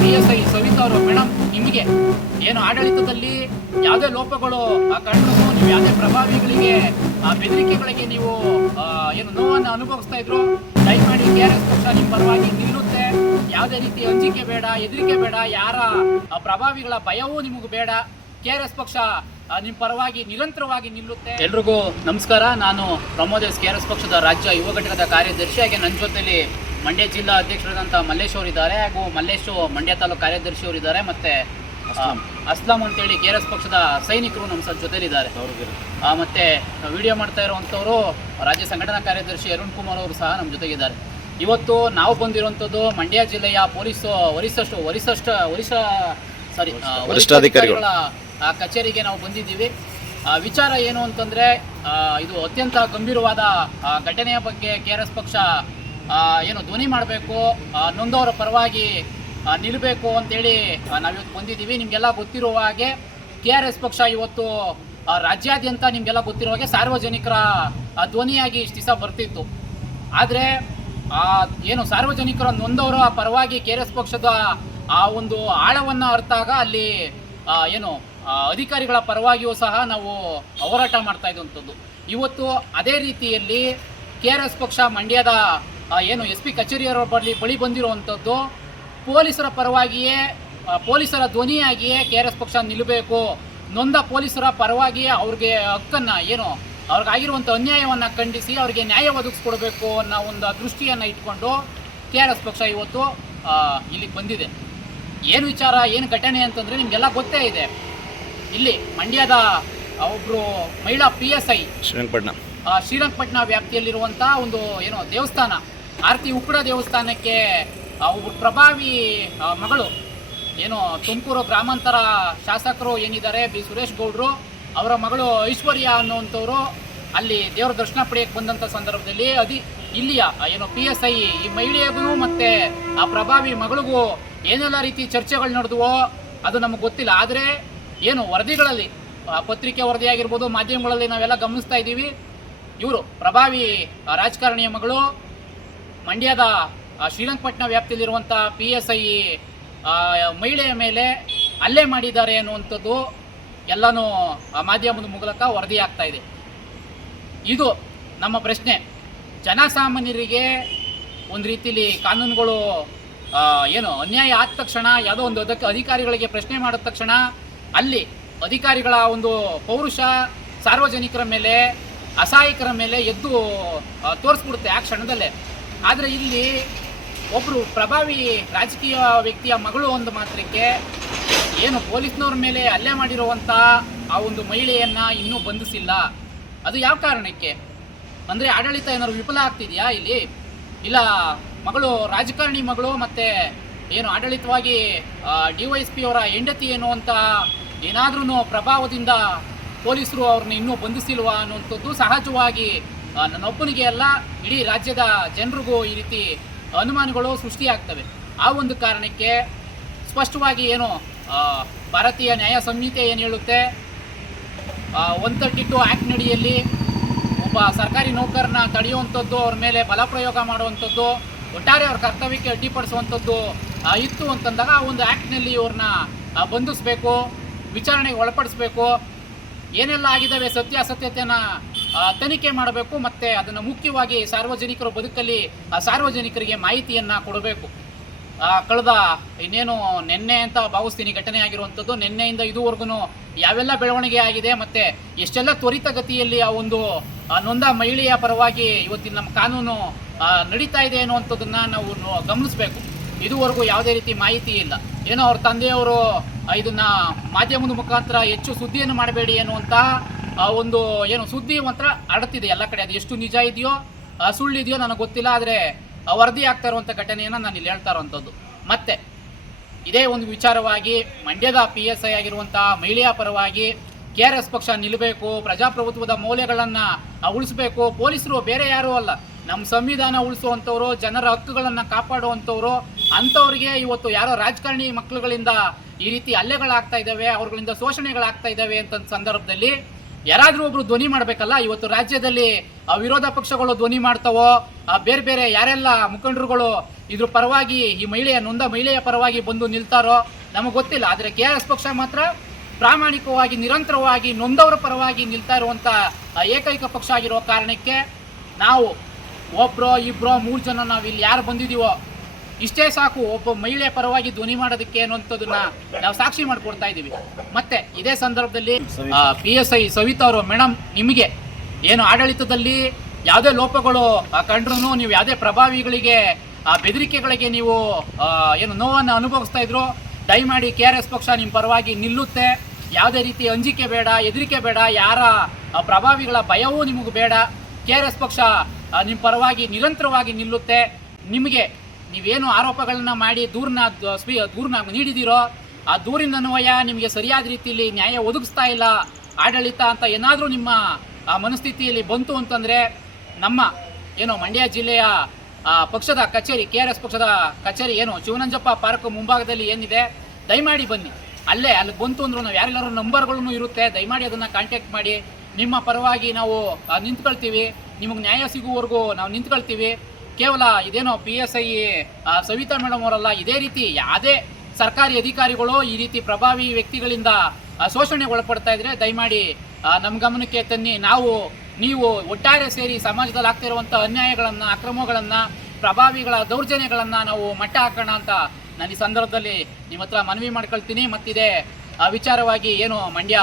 PSI Savita ಅವರು, madam ನಿಮಗೆ ಏನು ಆಡಳಿತದಲ್ಲಿ ಯಾವುದೇ ಲೋಪಗಳು ಕಂಡ್ರೂ ನೀವು ಯಾವುದೇ ಪ್ರಭಾವಿಗಳಿಗೆ ಬೆದರಿಕೆಗಳಿಗೆ ನೀವು ಏನು ನೋವನ್ನು ಅನುಭವಿಸ್ತಾ ಇದ್ರು, ದಯಮಾಡಿ KRS ಪಕ್ಷ ನಿಮ್ಮ ಪರವಾಗಿ ನಿಲ್ಲುತ್ತೆ. ಯಾವುದೇ ರೀತಿ ಅಂಜಿಕೆ ಬೇಡ, ಹೆದರಿಕೆ ಬೇಡ, ಯಾರ ಪ್ರಭಾವಿಗಳ ಭಯವೂ ನಿಮಗೆ ಬೇಡ. KRS ಪಕ್ಷ ನಿಮ್ಮ ಪರವಾಗಿ ನಿರಂತರವಾಗಿ ನಿಲ್ಲುತ್ತೆ. ಎಲ್ರಿಗೂ ನಮಸ್ಕಾರ. ನಾನು ಪ್ರಮೋದ್ ಎಸ್, KRS ಪಕ್ಷದ ರಾಜ್ಯ ಯುವ ಘಟಕದ ಕಾರ್ಯದರ್ಶಿ. ಹಾಗೆ ನನ್ನ ಜೊತೆಲಿ ಮಂಡ್ಯ ಜಿಲ್ಲಾ ಅಧ್ಯಕ್ಷರಾದಂಥ ಮಲ್ಲೇಶ್ ಅವರಿದ್ದಾರೆ, ಹಾಗೂ ಮಲ್ಲೇಶ್ ಮಂಡ್ಯ ತಾಲೂಕು ಕಾರ್ಯದರ್ಶಿ ಅವರಿದ್ದಾರೆ, ಮತ್ತು ಅಸ್ಲಾಂ ಅಂತೇಳಿ KRS ಪಕ್ಷದ ಸೈನಿಕರು ನಮ್ಮ ಜೊತೆಲಿದ್ದಾರೆ. ಮತ್ತು ವಿಡಿಯೋ ಮಾಡ್ತಾ ಇರುವಂಥವರು ರಾಜ್ಯ ಸಂಘಟನಾ ಕಾರ್ಯದರ್ಶಿ ಅರುಣ್ ಕುಮಾರ್ ಅವರು ಸಹ ನಮ್ಮ ಜೊತೆಗಿದ್ದಾರೆ. ಇವತ್ತು ನಾವು ಬಂದಿರುವಂಥದ್ದು ಮಂಡ್ಯ ಜಿಲ್ಲೆಯ ಪೊಲೀಸ್ ವರಿಷ್ಠಾಧಿಕಾರಿಗಳ ಕಚೇರಿಗೆ ನಾವು ಬಂದಿದ್ದೀವಿ. ವಿಚಾರ ಏನು ಅಂತಂದರೆ, ಇದು ಅತ್ಯಂತ ಗಂಭೀರವಾದ ಘಟನೆಯ ಬಗ್ಗೆ KRS ಪಕ್ಷ ಏನು ಧ್ವನಿ ಮಾಡಬೇಕು, ನೊಂದವರ ಪರವಾಗಿ ನಿಲ್ಲಬೇಕು ಅಂತೇಳಿ ನಾವಿವತ್ತು ಬಂದಿದ್ದೀವಿ. ನಿಮಗೆಲ್ಲ ಗೊತ್ತಿರುವ ಹಾಗೆ KRS ಪಕ್ಷ ಇವತ್ತು ರಾಜ್ಯಾದ್ಯಂತ ನಿಮಗೆಲ್ಲ ಗೊತ್ತಿರೋ ಹಾಗೆ ಸಾರ್ವಜನಿಕರ ಧ್ವನಿಯಾಗಿ ಇಷ್ಟು ದಿವಸ ಬರ್ತಿತ್ತು. ಆದರೆ ಏನು ಸಾರ್ವಜನಿಕರ ನೊಂದವರ ಪರವಾಗಿ KRS ಪಕ್ಷದ ಆ ಒಂದು ಆಳವನ್ನು ಅರ್ಥಾಗ ಅಲ್ಲಿ ಏನು ಅಧಿಕಾರಿಗಳ ಪರವಾಗಿಯೂ ಸಹ ನಾವು ಹೋರಾಟ ಮಾಡ್ತಾ ಇದ್ದಂಥದ್ದು. ಇವತ್ತು ಅದೇ ರೀತಿಯಲ್ಲಿ KRS ಪಕ್ಷ ಮಂಡ್ಯದ ಏನು SP ಕಚೇರಿಯವರ ಬಳಿ ಬಂದಿರುವಂಥದ್ದು ಪೊಲೀಸರ ಪರವಾಗಿಯೇ, ಪೊಲೀಸರ ಧ್ವನಿಯಾಗಿಯೇ KRS ಪಕ್ಷ ನಿಲ್ಲಬೇಕು, ನೊಂದ ಪೊಲೀಸರ ಪರವಾಗಿಯೇ ಅವ್ರಿಗೆ ಹಕ್ಕನ್ನು ಏನು ಅವ್ರಿಗಾಗಿರುವಂಥ ಅನ್ಯಾಯವನ್ನು ಖಂಡಿಸಿ ಅವ್ರಿಗೆ ನ್ಯಾಯ ಒದಗಿಸ್ಕೊಡ್ಬೇಕು ಅನ್ನೋ ಒಂದು ದೃಷ್ಟಿಯನ್ನು ಇಟ್ಕೊಂಡು KRS ಪಕ್ಷ ಇವತ್ತು ಇಲ್ಲಿಗೆ ಬಂದಿದೆ. ಏನು ವಿಚಾರ, ಏನು ಘಟನೆ ಅಂತಂದರೆ ನಿಮಗೆಲ್ಲ ಗೊತ್ತೇ ಇದೆ. ಇಲ್ಲಿ ಮಂಡ್ಯದ ಒಬ್ಬರು ಮಹಿಳಾ PSI ಶ್ರೀರಂಗಪಟ್ಟಣ ವ್ಯಾಪ್ತಿಯಲ್ಲಿರುವಂಥ ಒಂದು ಏನು ದೇವಸ್ಥಾನ, ಆರತಿ ಉಕ್ಕಡ ದೇವಸ್ಥಾನಕ್ಕೆ ಒಬ್ಬರು ಪ್ರಭಾವಿ ಮಗಳು, ಏನು ತುಮಕೂರು ಗ್ರಾಮಾಂತರ ಶಾಸಕರು ಏನಿದ್ದಾರೆ ಬಿ ಸುರೇಶ್ ಗೌಡರು, ಅವರ ಮಗಳು ಐಶ್ವರ್ಯ ಅನ್ನುವಂಥವ್ರು ಅಲ್ಲಿ ದೇವರ ದರ್ಶನ ಪಡೆಯಕ್ಕೆ ಬಂದಂಥ ಸಂದರ್ಭದಲ್ಲಿ ಇಲ್ಲಿಯ ಏನು PSI ಈ ಮಹಿಳೆಗೂ ಮತ್ತು ಆ ಪ್ರಭಾವಿ ಮಗಳಿಗೂ ಏನೆಲ್ಲ ರೀತಿ ಚರ್ಚೆಗಳು ನಡೆದುವೋ ಅದು ನಮಗೆ ಗೊತ್ತಿಲ್ಲ. ಆದರೆ ಏನು ವರದಿಗಳಲ್ಲಿ, ಪತ್ರಿಕೆ ವರದಿ ಆಗಿರ್ಬೋದು, ಮಾಧ್ಯಮಗಳಲ್ಲಿ ನಾವೆಲ್ಲ ಗಮನಿಸ್ತಾ ಇದ್ದೀವಿ, ಇವರು ಪ್ರಭಾವಿ ರಾಜಕಾರಣಿಯ ಮಗಳು ಮಂಡ್ಯದ ಶ್ರೀರಂಗಪಟ್ಟಣ ವ್ಯಾಪ್ತಿಯಲ್ಲಿರುವಂಥ PSI ಮಹಿಳೆಯ ಮೇಲೆ ಹಲ್ಲೆ ಮಾಡಿದ್ದಾರೆ ಅನ್ನುವಂಥದ್ದು ಎಲ್ಲನೂ ಮಾಧ್ಯಮದ ಮೂಲಕ ವರದಿ ಆಗ್ತಾ ಇದೆ. ಇದು ನಮ್ಮ ಪ್ರಶ್ನೆ. ಜನಸಾಮಾನ್ಯರಿಗೆ ಒಂದು ರೀತಿಯಲ್ಲಿ ಕಾನೂನುಗಳು ಏನು ಅನ್ಯಾಯ ಆದ ತಕ್ಷಣ, ಯಾವುದೋ ಒಂದು ಅಧಿಕಾರಿಗಳಿಗೆ ಪ್ರಶ್ನೆ ಮಾಡಿದ ತಕ್ಷಣ ಅಲ್ಲಿ ಅಧಿಕಾರಿಗಳ ಒಂದು ಪೌರುಷ ಸಾರ್ವಜನಿಕರ ಮೇಲೆ, ಅಸಹಾಯಕರ ಮೇಲೆ ಎದ್ದು ತೋರಿಸ್ಬಿಡುತ್ತೆ ಆ ಕ್ಷಣದಲ್ಲೇ. ಆದರೆ ಇಲ್ಲಿ ಒಬ್ಬರು ಪ್ರಭಾವಿ ರಾಜಕೀಯ ವ್ಯಕ್ತಿಯ ಮಗಳು ಒಂದು ಮಾತ್ರಕ್ಕೆ ಏನು ಪೊಲೀಸ್ನವ್ರ ಮೇಲೆ ಹಲ್ಲೆ ಮಾಡಿರುವಂಥ ಆ ಒಂದು ಮಹಿಳೆಯನ್ನು ಇನ್ನೂ ಬಂಧಿಸಿಲ್ಲ. ಅದು ಯಾವ ಕಾರಣಕ್ಕೆ ಅಂದರೆ ಆಡಳಿತ ಏನಾದ್ರು ವಿಫಲ ಆಗ್ತಿದೆಯಾ ಇಲ್ಲಿ? ಇಲ್ಲ ಮಗಳು ರಾಜಕಾರಣಿ ಮಗಳು ಮತ್ತು ಏನು ಆಡಳಿತವಾಗಿ DYSP ಅವರ ಹೆಂಡತಿ ಎನ್ನುವಂಥ ಏನಾದ್ರೂ ಪ್ರಭಾವದಿಂದ ಪೊಲೀಸರು ಅವ್ರನ್ನ ಇನ್ನೂ ಬಂಧಿಸಿಲ್ವಾ ಅನ್ನುವಂಥದ್ದು ಸಹಜವಾಗಿ ನನ್ನೊಬ್ಬನಿಗೆ ಅಲ್ಲ, ಇಡೀ ರಾಜ್ಯದ ಜನರಿಗೂ ಈ ರೀತಿ ಅನುಮಾನಗಳು ಸೃಷ್ಟಿಯಾಗ್ತವೆ. ಆ ಒಂದು ಕಾರಣಕ್ಕೆ ಸ್ಪಷ್ಟವಾಗಿ ಏನು ಭಾರತೀಯ ನ್ಯಾಯ ಸಂಹಿತೆ ಏನು ಹೇಳುತ್ತೆ, 132 ಆ್ಯಕ್ಟ್ ನಡಿಯಲ್ಲಿ ಒಬ್ಬ ಸರ್ಕಾರಿ ನೌಕರನ್ನ ತಡೆಯುವಂಥದ್ದು, ಅವ್ರ ಮೇಲೆ ಬಲಪ್ರಯೋಗ ಮಾಡುವಂಥದ್ದು, ಒಟ್ಟಾರೆ ಅವ್ರ ಕರ್ತವ್ಯಕ್ಕೆ ಅಡ್ಡಿಪಡಿಸುವಂಥದ್ದು ಇತ್ತು ಅಂತಂದಾಗ ಆ ಒಂದು ಆ್ಯಕ್ಟ್ನಲ್ಲಿ ಇವ್ರನ್ನ ಬಂಧಿಸಬೇಕು, ವಿಚಾರಣೆಗೆ ಒಳಪಡಿಸಬೇಕು, ಏನೆಲ್ಲ ಆಗಿದ್ದಾವೆ ಸತ್ಯಾಸತ್ಯತೆಯನ್ನು ತನಿಖೆ ಮಾಡಬೇಕು, ಮತ್ತು ಅದನ್ನು ಮುಖ್ಯವಾಗಿ ಸಾರ್ವಜನಿಕರ ಬದುಕಲ್ಲಿ ಸಾರ್ವಜನಿಕರಿಗೆ ಮಾಹಿತಿಯನ್ನು ಕೊಡಬೇಕು. ಕಳೆದ ಇನ್ನೇನು ನಿನ್ನೆ ಅಂತ ಭಾವಿಸ್ತೀನಿ ಘಟನೆ ಆಗಿರುವಂಥದ್ದು, ನಿನ್ನೆಯಿಂದ ಇದುವರೆಗೂ ಯಾವೆಲ್ಲ ಬೆಳವಣಿಗೆ ಆಗಿದೆ ಮತ್ತು ಎಷ್ಟೆಲ್ಲ ತ್ವರಿತಗತಿಯಲ್ಲಿ ಆ ಒಂದು ನೊಂದ ಮಹಿಳೆಯ ಪರವಾಗಿ ಇವತ್ತಿನ ನಮ್ಮ ಕಾನೂನು ನಡೀತಾ ಇದೆ ಅನ್ನುವಂಥದ್ದನ್ನು ನಾವು ಗಮನಿಸಬೇಕು. ಇದುವರೆಗೂ ಯಾವುದೇ ರೀತಿ ಮಾಹಿತಿ ಇಲ್ಲ. ಏನೋ ಅವ್ರ ತಂದೆಯವರು ಇದನ್ನು ಮಾಧ್ಯಮದ ಮುಖಾಂತರ ಹೆಚ್ಚು ಸುದ್ದಿಯನ್ನು ಮಾಡಬೇಡಿ ಅನ್ನುವಂಥ ಒಂದು ಏನು ಸುದ್ದಿ ಮಾತ್ರ ಹರಡ್ತಿದೆ ಎಲ್ಲ ಕಡೆ. ಅದು ಎಷ್ಟು ನಿಜ ಇದೆಯೋ ಸುಳ್ಳಿದೆಯೋ ನನಗೆ ಗೊತ್ತಿಲ್ಲ, ಆದರೆ ವರದಿ ಆಗ್ತಾ ಇರುವಂಥ ಘಟನೆಯನ್ನು ನಾನು ಇಲ್ಲಿ ಹೇಳ್ತಾ ಇರುವಂಥದ್ದು. ಮತ್ತು ಇದೇ ಒಂದು ವಿಚಾರವಾಗಿ ಮಂಡ್ಯದ PSI ಆಗಿರುವಂಥ ಮಹಿಳೆಯ ಪರವಾಗಿ KRS ಪಕ್ಷ ನಿಲ್ಲಬೇಕು, ಪ್ರಜಾಪ್ರಭುತ್ವದ ಮೌಲ್ಯಗಳನ್ನು ಉಳಿಸಬೇಕು. ಪೊಲೀಸರು ಬೇರೆ ಯಾರೂ ಅಲ್ಲ, ನಮ್ಮ ಸಂವಿಧಾನ ಉಳಿಸುವಂಥವ್ರು, ಜನರ ಹಕ್ಕುಗಳನ್ನು ಕಾಪಾಡುವಂಥವ್ರು. ಅಂಥವ್ರಿಗೆ ಇವತ್ತು ಯಾರೋ ರಾಜಕಾರಣಿ ಮಕ್ಕಳುಗಳಿಂದ ಈ ರೀತಿ ಹಲ್ಲೆಗಳಾಗ್ತಾ ಇದ್ದಾವೆ, ಅವ್ರುಗಳಿಂದ ಶೋಷಣೆಗಳಾಗ್ತಾ ಇದ್ದಾವೆ ಅಂತ ಸಂದರ್ಭದಲ್ಲಿ ಯಾರಾದರೂ ಒಬ್ಬರು ಧ್ವನಿ ಮಾಡಬೇಕಲ್ಲ. ಇವತ್ತು ರಾಜ್ಯದಲ್ಲಿ ವಿರೋಧ ಪಕ್ಷಗಳು ಧ್ವನಿ ಮಾಡ್ತಾವೋ, ಬೇರೆ ಬೇರೆ ಯಾರೆಲ್ಲ ಮುಖಂಡರುಗಳು ಇದ್ರ ಪರವಾಗಿ ಈ ನೊಂದ ಮಹಿಳೆಯ ಪರವಾಗಿ ಬಂದು ನಿಲ್ತಾರೋ ನಮಗೆ ಗೊತ್ತಿಲ್ಲ. ಆದರೆ KRS ಪಕ್ಷ ಮಾತ್ರ ಪ್ರಾಮಾಣಿಕವಾಗಿ ನಿರಂತರವಾಗಿ ನೊಂದವರ ಪರವಾಗಿ ನಿಲ್ತಾ ಇರುವಂಥ ಏಕೈಕ ಪಕ್ಷ ಆಗಿರೋ ಕಾರಣಕ್ಕೆ ನಾವು ಒಬ್ಬರೋ ಇಬ್ಬರೋ 3 ಜನ ನಾವು ಇಲ್ಲಿ ಯಾರು ಬಂದಿದ್ದೀವೋ ಇಷ್ಟೇ ಸಾಕು ಒಬ್ಬ ಮಹಿಳೆಯ ಪರವಾಗಿ ಧ್ವನಿ ಮಾಡೋದಕ್ಕೆ ಅನ್ನೋಂಥದ್ದನ್ನ ನಾವು ಸಾಕ್ಷಿ ಮಾಡಿಕೊಡ್ತಾ ಇದ್ದೀವಿ. ಮತ್ತೆ ಇದೇ ಸಂದರ್ಭದಲ್ಲಿ PSI ಸವಿತಾ ಅವರು, ಮೇಡಮ್, ನಿಮಗೆ ಏನು ಆಡಳಿತದಲ್ಲಿ ಯಾವುದೇ ಲೋಪಗಳು ಕಂಡ್ರೂ ನೀವು ಯಾವುದೇ ಪ್ರಭಾವಿಗಳಿಗೆ ಬೆದರಿಕೆಗಳಿಗೆ ನೀವು ಏನು ನೋವನ್ನು ಅನುಭವಿಸ್ತಾ ಇದ್ರು, ದಯಮಾಡಿ KRS ಪಕ್ಷ ನಿಮ್ಮ ಪರವಾಗಿ ನಿಲ್ಲುತ್ತೆ. ಯಾವುದೇ ರೀತಿ ಅಂಜಿಕೆ ಬೇಡ, ಹೆದರಿಕೆ ಬೇಡ, ಯಾರ ಪ್ರಭಾವಿಗಳ ಭಯವೂ ನಿಮಗೆ ಬೇಡ. KRS ಪಕ್ಷ ನಿಮ್ಮ ಪರವಾಗಿ ನಿರಂತರವಾಗಿ ನಿಲ್ಲುತ್ತೆ. ನಿಮಗೆ ನೀವೇನು ಆರೋಪಗಳನ್ನ ಮಾಡಿ ದೂರನ್ನ ನೀಡಿದ್ದೀರೋ ಆ ದೂರಿನ ಅನ್ವಯ ನಿಮಗೆ ಸರಿಯಾದ ರೀತಿಯಲ್ಲಿ ನ್ಯಾಯ ಒದಗಿಸ್ತಾ ಇಲ್ಲ ಆಡಳಿತ ಅಂತ ಏನಾದರೂ ನಿಮ್ಮ ಮನಸ್ಥಿತಿಯಲ್ಲಿ ಬಂತು ಅಂತಂದರೆ ನಮ್ಮ ಏನು ಮಂಡ್ಯ ಜಿಲ್ಲೆಯ ಪಕ್ಷದ ಕಚೇರಿ, KRS ಪಕ್ಷದ ಕಚೇರಿ ಏನು ಶಿವನಂಜಪ್ಪ ಪಾರ್ಕ್ ಮುಂಭಾಗದಲ್ಲಿ ಏನಿದೆ, ದಯಮಾಡಿ ಬನ್ನಿ. ಅಲ್ಲಿ ಬಂತು ಅಂದ್ರೂ ನಾವು ಯಾರೆಲ್ಲರೂ ನಂಬರ್ಗಳೂ ಇರುತ್ತೆ, ದಯಮಾಡಿ ಅದನ್ನು ಕಾಂಟ್ಯಾಕ್ಟ್ ಮಾಡಿ. ನಿಮ್ಮ ಪರವಾಗಿ ನಾವು ನಿಂತ್ಕೊಳ್ತೀವಿ, ನಿಮಗೆ ನ್ಯಾಯ ಸಿಗುವವರೆಗೂ ನಾವು ನಿಂತ್ಕೊಳ್ತೀವಿ. ಕೇವಲ ಇದೇನೋ PSI ಸವಿತಾ ಮೇಡಮ್ ಅವರಲ್ಲ, ಇದೇ ರೀತಿ ಯಾವುದೇ ಸರ್ಕಾರಿ ಅಧಿಕಾರಿಗಳು ಈ ರೀತಿ ಪ್ರಭಾವಿ ವ್ಯಕ್ತಿಗಳಿಂದ ಶೋಷಣೆಗೆ ಒಳಪಡ್ತಾ ಇದ್ರೆ ದಯಮಾಡಿ ನಮ್ಮ ಗಮನಕ್ಕೆ ತನ್ನಿ. ನೀವು ಒಟ್ಟಾರೆ ಸೇರಿ ಸಮಾಜದಲ್ಲಿ ಆಗ್ತಾ ಇರುವಂಥ ಅನ್ಯಾಯಗಳನ್ನು, ಅಕ್ರಮಗಳನ್ನು, ಪ್ರಭಾವಿಗಳ ದೌರ್ಜನ್ಯಗಳನ್ನು ನಾವು ಮಟ್ಟ ಹಾಕೋಣ ಅಂತ ನಾನು ಈ ಸಂದರ್ಭದಲ್ಲಿ ನಿಮ್ಮ ಹತ್ರ ಮನವಿ ಮಾಡ್ಕೊಳ್ತೀನಿ. ಮತ್ತಿದೆ ವಿಚಾರವಾಗಿ ಏನು ಮಂಡ್ಯ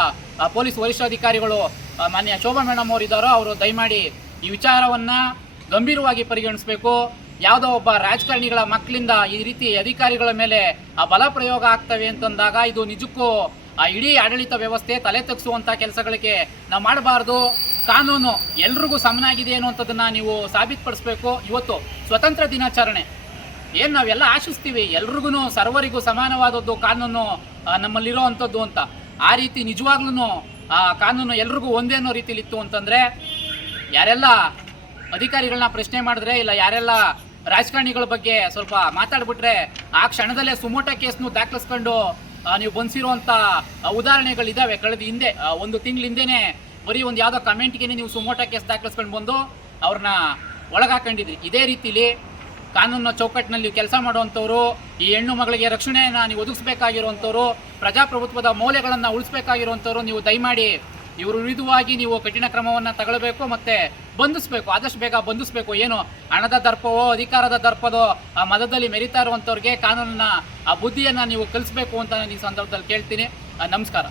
ಪೊಲೀಸ್ ವರಿಷ್ಠಾಧಿಕಾರಿಗಳು ಮಾನ್ಯ ಶೋಭಾ ಮೇಡಮ್ ಅವರು ಇದ್ದಾರೋ, ಅವರು ದಯಮಾಡಿ ಈ ವಿಚಾರವನ್ನು ಗಂಭೀರವಾಗಿ ಪರಿಗಣಿಸಬೇಕು. ಯಾವುದೋ ಒಬ್ಬ ರಾಜಕಾರಣಿಗಳ ಮಕ್ಕಳಿಂದ ಈ ರೀತಿ ಅಧಿಕಾರಿಗಳ ಮೇಲೆ ಬಲ ಪ್ರಯೋಗ ಆಗ್ತವೆ ಅಂತಂದಾಗ ಇದು ನಿಜಕ್ಕೂ ಇಡೀ ಆಡಳಿತ ವ್ಯವಸ್ಥೆ ತಲೆ ತಗ್ಗಿಸುವಂಥ ಕೆಲಸಗಳಿಗೆ ನಾವು ಮಾಡಬಾರ್ದು. ಕಾನೂನು ಎಲ್ರಿಗೂ ಸಮನಾಗಿದೆ ಅನ್ನುವಂಥದ್ದನ್ನು ನೀವು ಸಾಬೀತುಪಡಿಸ್ಬೇಕು. ಇವತ್ತು ಸ್ವತಂತ್ರ ದಿನಾಚರಣೆ ಏನು ನಾವೆಲ್ಲ ಆಶಿಸ್ತೀವಿ, ಎಲ್ರಿಗೂ ಸರ್ವರಿಗೂ ಸಮಾನವಾದದ್ದು ಕಾನೂನು ನಮ್ಮಲ್ಲಿರೋ ಅಂಥದ್ದು ಅಂತ. ಆ ರೀತಿ ನಿಜವಾಗ್ಲೂ ಕಾನೂನು ಎಲ್ರಿಗೂ ಒಂದೇ ಅನ್ನೋ ರೀತಿಲಿ ಇತ್ತು ಅಂತಂದರೆ ಯಾರೆಲ್ಲ ಅಧಿಕಾರಿಗಳನ್ನ ಪ್ರಶ್ನೆ ಮಾಡಿದ್ರೆ, ಇಲ್ಲ ಯಾರೆಲ್ಲ ರಾಜಕಾರಣಿಗಳ ಬಗ್ಗೆ ಸ್ವಲ್ಪ ಮಾತಾಡ್ಬಿಟ್ರೆ ಆ ಕ್ಷಣದಲ್ಲೇ ಸುಮೋಟೋ ಕೇಸ್ನು ದಾಖಲಿಸ್ಕೊಂಡು ನೀವು ಬಂದಿರುವಂಥ ಉದಾಹರಣೆಗಳಿದ್ದಾವೆ. ಕಳೆದ ಹಿಂದೆ 1 ತಿಂಗಳ ಹಿಂದೆನೇ ಬರೀ ಒಂದು ಯಾವುದೋ ಕಮೆಂಟ್ಗೆ ನೀವು ಸುಮೋಟೋ ಕೇಸ್ ದಾಖಲಿಸ್ಕೊಂಡು ಬಂದು ಅವ್ರನ್ನ ಒಳಗಾಕೊಂಡಿದ್ರಿ. ಇದೇ ರೀತಿಲಿ ಕಾನೂನಿನ ಚೌಕಟ್ಟಿನಲ್ಲಿ ಕೆಲಸ ಮಾಡುವಂಥವ್ರು, ಈ ಹೆಣ್ಣು ಮಗಳಿಗೆ ರಕ್ಷಣೆಯನ್ನು ನೀವು ಒದಗಿಸ್ಬೇಕಾಗಿರುವಂಥವ್ರು, ಪ್ರಜಾಪ್ರಭುತ್ವದ ಮೌಲ್ಯಗಳನ್ನು ಉಳಿಸ್ಬೇಕಾಗಿರುವಂಥವ್ರು, ನೀವು ದಯಮಾಡಿ ಇವರು ವಿರುದ್ಧವಾಗಿ ನೀವು ಕಠಿಣ ಕ್ರಮವನ್ನು ತಗೊಳ್ಬೇಕು, ಮತ್ತು ಬಂಧಿಸಬೇಕು, ಆದಷ್ಟು ಬೇಗ ಬಂಧಿಸಬೇಕು. ಏನು ಹಣದ ದರ್ಪವೋ ಅಧಿಕಾರದ ದರ್ಪದೋ ಆ ಮದದಲ್ಲಿ ಮೆರಿತಾ ಇರುವಂಥವ್ರಿಗೆ ಕಾನೂನಿನ ಆ ಬುದ್ಧಿಯನ್ನು ನೀವು ಕಲಿಸ್ಬೇಕು ಅಂತ ನಾನು ಈ ಸಂದರ್ಭದಲ್ಲಿ ಕೇಳ್ತೀನಿ. ನಮಸ್ಕಾರ.